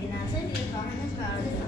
գնացել և ամենը կարող է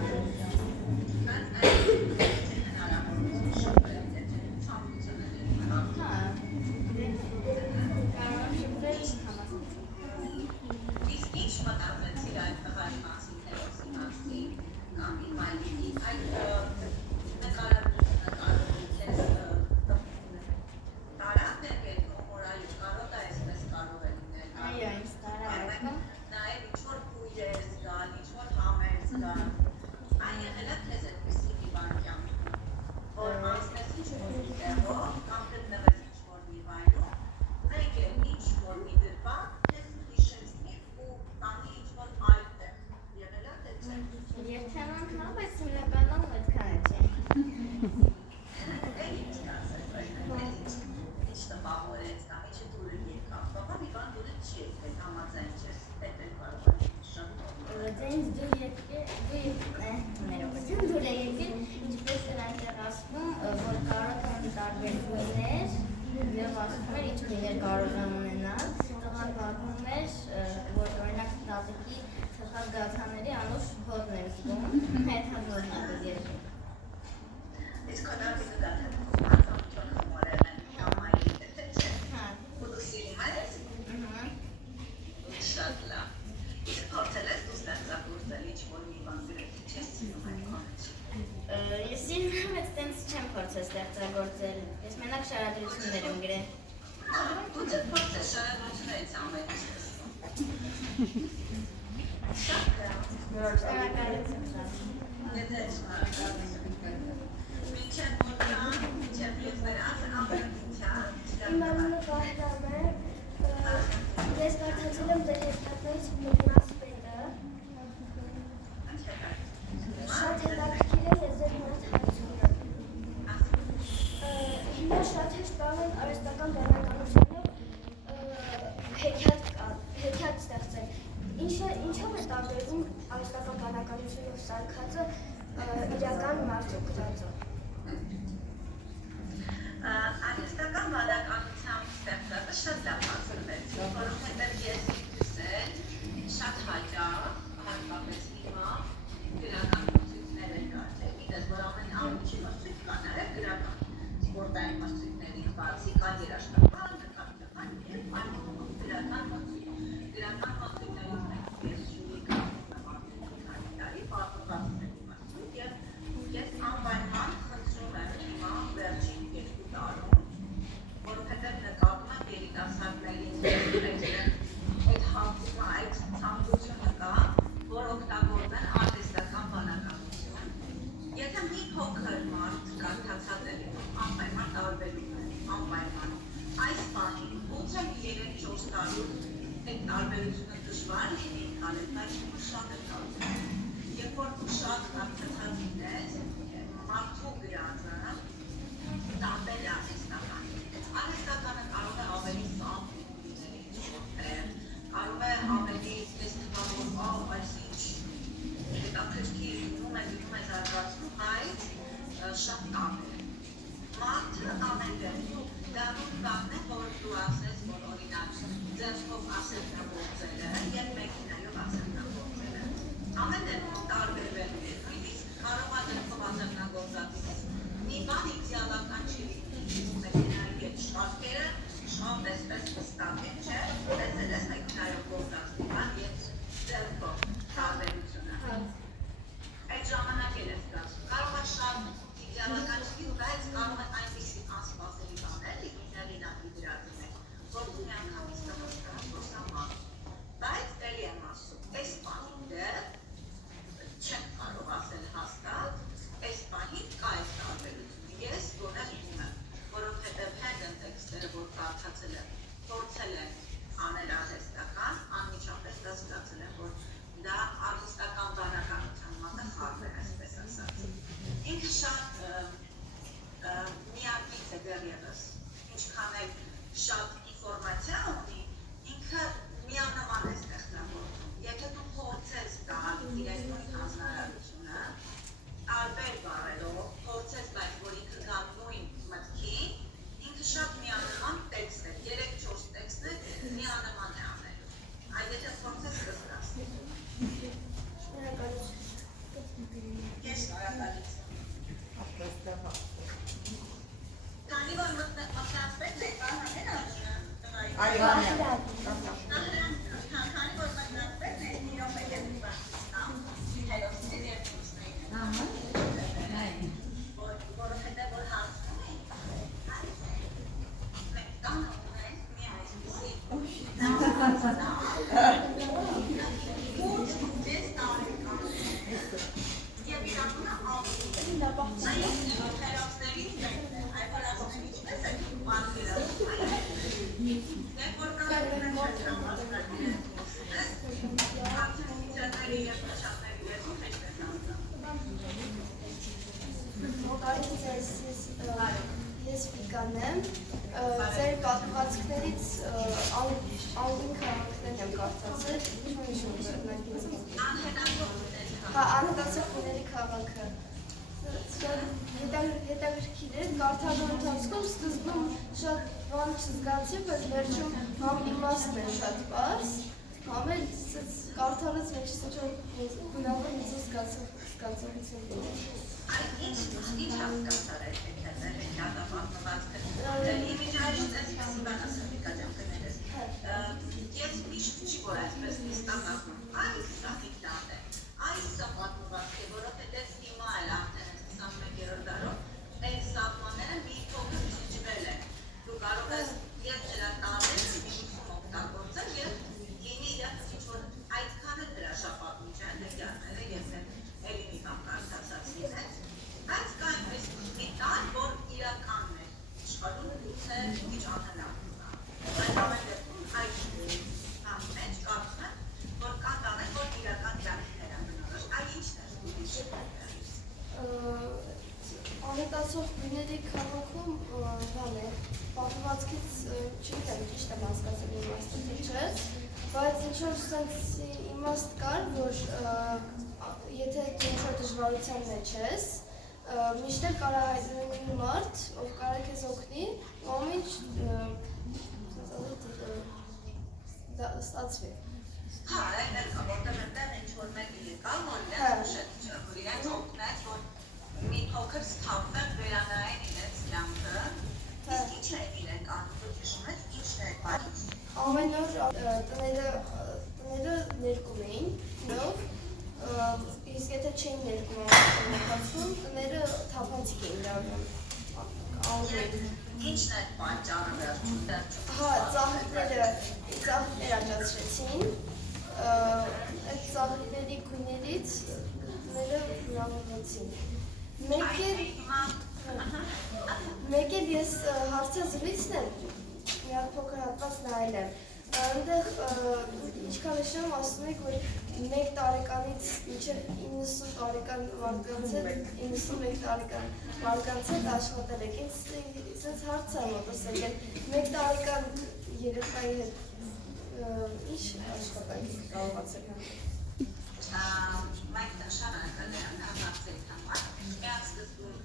Ես վիգանեմ, ձեր պատմվածքներից անգին քաղաքներն եմ կարծացել, անհետացող խուների քաղաքը։ Հետաքրքիր է, կարդալու ընթացքում սկզբում շատ բան չզգացի, բայց վերջում համ իմաստն է շատ պարզ, համ էլ կարդալուց մեջից ինչ-որ բնավոր ինձ զգացողություն դուր։ Ինչ հասկացար եք եկել պատմվածքը, իմիջարից ես բանասրտի կաջամկներես, ես միշտ չի որ այսպես ստակացնում, այս սահիկտատ է, այս պատմվածք է, որովհետև հիմա էլ արդեն 21-րդ դարում այս սահմանները մի փոքր շրջվել են, դու կարող ես և դրա տարել մինուսում օգտագործել և գինի իրակս ինչ-որ այդքան էլ դրաշապատում չեն դեգյանները և էլի մի կամ կարդացած լինեց, բայց կա այնպես մի տան, որ իրականն է, իշխալուն գուցե ինչ անհնարին կա, բայց ամեն դեպքում այդ տան մեջ կարծում եմ, որ կան տաներ, որ իրական կյանքներ են բնորոշ, այլ ինչն է անհետացող գույների քաղաքում բան է, պատմվածքից չգիտեմ ճիշտ եմ հասկացել իմաստը թե չէ, բայց ինչ-որ սենց իմաստ կար, որ եթե ինչ-որ դժվարության մեջ ես, միշտ էլ կարա հայտնվի մի մարդ, ով կարա քեզ օգնի, ու ամեն ինչ ստացվի։ Հա, այն էլ կա, որտեղ այնտեղ ինչ-որ մեկը եկավ, որ իրենց օգնեց, որ մի փոքր սթափվեն վերանային իրենց կյանքը, իսկ ինչ է իրենք անում, դու հիշում ես, ինչն է բարից։ Ամեն օր տները ներկում էին, իսկ եթե չէին ներկում ամենացում, տները թափանցիկ էին դառնում։ Ինչն է պատճառը վերջում դեռ։ Հա, ծաղիկներ աճացրեցին, այդ ծաղիկների գույներից տները վիրավորվեցին։ Մեկ էլ ես հարցազրույցն եմ, մի հատ փոքր հատված նայել եմ, այնտեղ ինչքան նշում ասում եք, որ 1 տարեկանից մինչև 90 տարեկան մարդկանց հետ, 91 տարեկան մարդկանց հետ աշխատել եք, ինձ հարց եմ մոտեցել, 1 տարեկան երեխայի հետ ինչ աշխատանք կարողացել եմ։ Մենք նշանակել են համակցել համար, միած սկզբում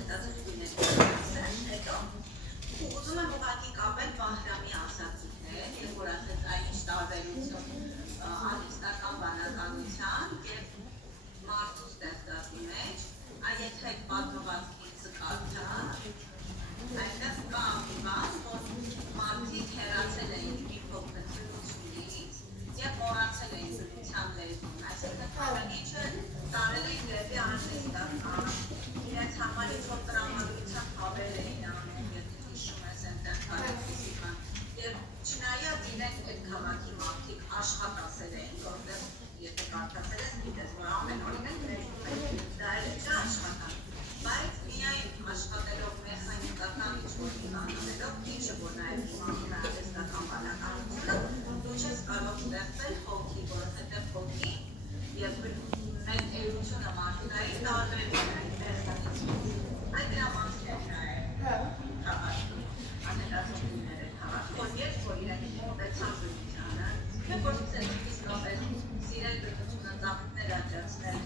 հետազոտությունների հետո ուզում եմ ուղղակի կապել Բահրամի ասացիքներ, և որ ասեց այն ինչ տարբերություն արհեստական բանականության և մարդու ստեղծածի մեջ, եթե պատմվածքի կարդա, այնտեղ կա բան, որ մարդիկ հեռացել էին մի փոքր ծնությունից և մոռացել էին ծնության լեզուն, այսինքն ամեն ինչը տարել էին դեպի արհեստական, իրենց համար ինչ-որ տրամադրության հավեր էին անում, եթե հիշում ես այնտեղ կարեկիսիկան, և չնայած իրենք այդ քաղաքի մարդիկ աշխատասեր էին, որտեղ եթե կարդացել ես գիտես, որ ամեն օր իրենք ներում են, դա էլ չէ աշխատանք, բայց միայն աշխատելով մեխանիկական ինչ-որ անելով, ինչը որ նաև իմանում է արհեստական բանականությունը, դու չես կարող ստեղծել հոգի, որովհետև հոգի և մեր էությունը մարդկային տարբերում է այդտեղից։ Այդ դրա մասն է քաղաքում, անհետացությունները քաղաք, որ երբ որ իրենք մոտեցան բնությանը, և որ ցեցից նոպես սիրել բնությունը ծաղիկներ աճացնել,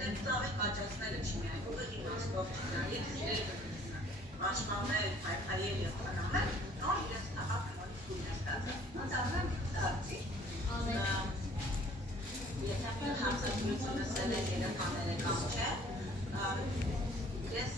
դեռ ծաղիկ աճացնելը չի միայն, ուղղակի իմաստով չկա, և սիրել բնությունը, պաշտպանել, փայփայել և խնամել, նոր իրենց քաղաքը նորից գույն է ստացել։ Ոնց ասում եմ, դարձի։ Եթե հարցազրույցը լսել եք երեխաները կամ չէ, ես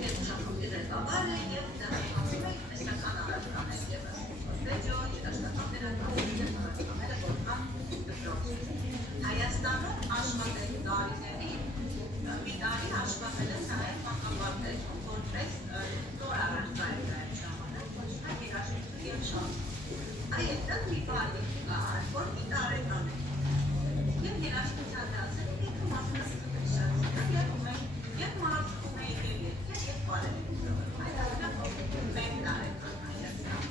Ես շախմատի ղեկավարը եւ դասակցում եմ մշտական առարկաներ եւս։ Վեճո երաշտական վերականգնումները որքան դպրոցում։ Հայաստանում աշխատել տարիների մի տարի աշխատել եմ նաեւ մանկապարտեզում, որպես ստորարարական ժամանակ, ոչ թե երաշտություն եւ շահ։ Այստեղ մի բանի կար, որ մի տարեկան է։ Եվ երաշտության դասը ինքը մասնակցում շատ եւ մարդում է եկել եւ բարել։ Այդ արդյունքում մեկ տարեկան Հայաստան։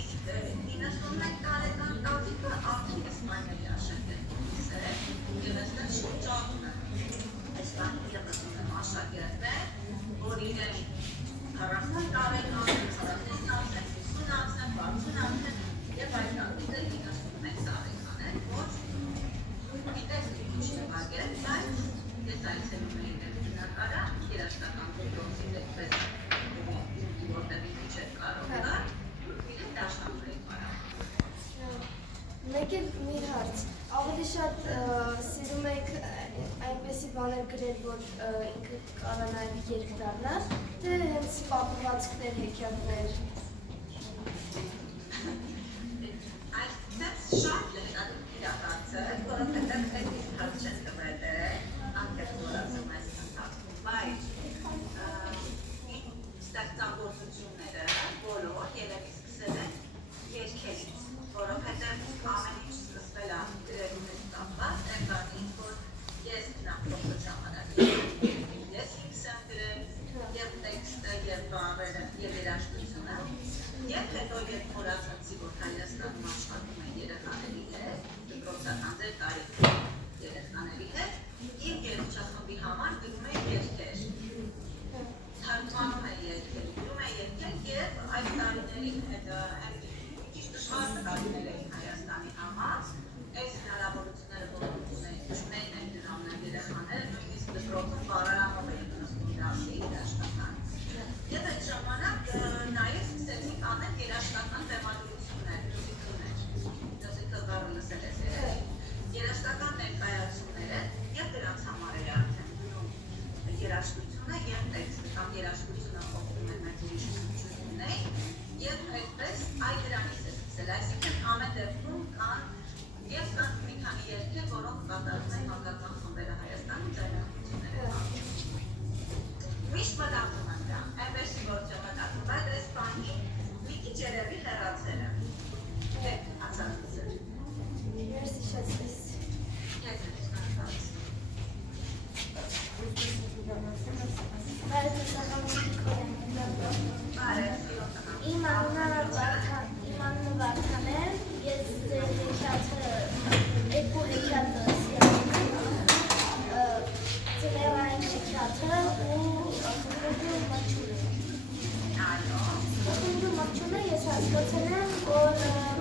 Իսկ 91 տարեկան տատիկը արդեն Իսպանիայի աշակերտներից է եւ այստեղ շրջանում է։ Այսքան եղածում եմ աշակերտներ, որ իրեն 40 տարեկան, 40 ամսեն, 50 ամսեն, 60 ամսեն եւ այդ տատիկը 91 տարեկան է, որ գիտես ինչ նվագել, բայց ես այցելում էի դեպքնակարա, երաշտական դպրոցի դեպքեր, որտեղ ինչ էր կարող գալ, իրեն դաշնամուր էի պարապում։ Մեկ էլ մի հարց, ավելի շատ սիրում եք այնպեսի բաներ գրել, որ ինքը կարա նաև երգ դառնա, թե հենց պատմվածքներ, հեքիաթներ։ Այստեղ շատ լեգիտիմ իրականացել, որովհետև այդպես հարց չեն տվել է, անկեղծ որ ասում այս ընթացքում, բայց ստեղծագործությունները բոլոր երևի սկսել են երգերից, որովհետև ամեն ինչ սկսվել է գրելու հետ կապված, այնքանից, որ ես նախորդ ժամանակ ես ինքս եմ գրել և տեքստը, և բառերը, և երաժշտությունը, և հետո երբ մոռացանցի, որ Հայաստանում աշխատում են երեխաների հետ, դպրոցական ձեր տարիքի երեխաների հետ, իմ երգչախմբի համար գրում եմ երգեր, թարգմանում եմ երգեր, գրում եմ երգեր և այս տարիների հետ քիչ դժվար տարիներ էին Հայաստանի համար, այս հնարավորությունները ունեին են դրաններ երեխաները, նույնիսկ դպրոցում բառարանով էին նստում դասի երաժշտական։ Եվ այդ ժամանակ նաև սկսեցինք անել երաժշտական բեմադրություններ, մյուզիկլներ, մյուզիկլ բառը լսել ես երաժշտական ներկայացումները և դրանց համար էր արդեն գնում երաժշտությունը և տեքստը կամ երաժշտությունը օգնում է մեծ ուրիշ ունեին և այդպես այ դրանից է սկսել, այսինքն ամեն դեպքում կան և կան մի քանի երգեր, որոնք կատարում են մանկական խմբերը Հայաստանում ձայնագրությունները։ Միշտ մտածում եմ դա, այնպեսի ոչ եմ մտածում, բայց այս բանի մի քիչ երևի հեռացել եմ։ Հետ ասածս էր։ Մերսի շատ ես։ Ես եմ շնորհակալություն։ Բարև Իմ անունը Վարդան է, ես ձեր հեքիաթը, երկու հեքիաթը սիրում եմ, ծնելային հեքիաթը ու խմբը մաչունը։ Խմբը մաչունը ես հասկացել եմ, որ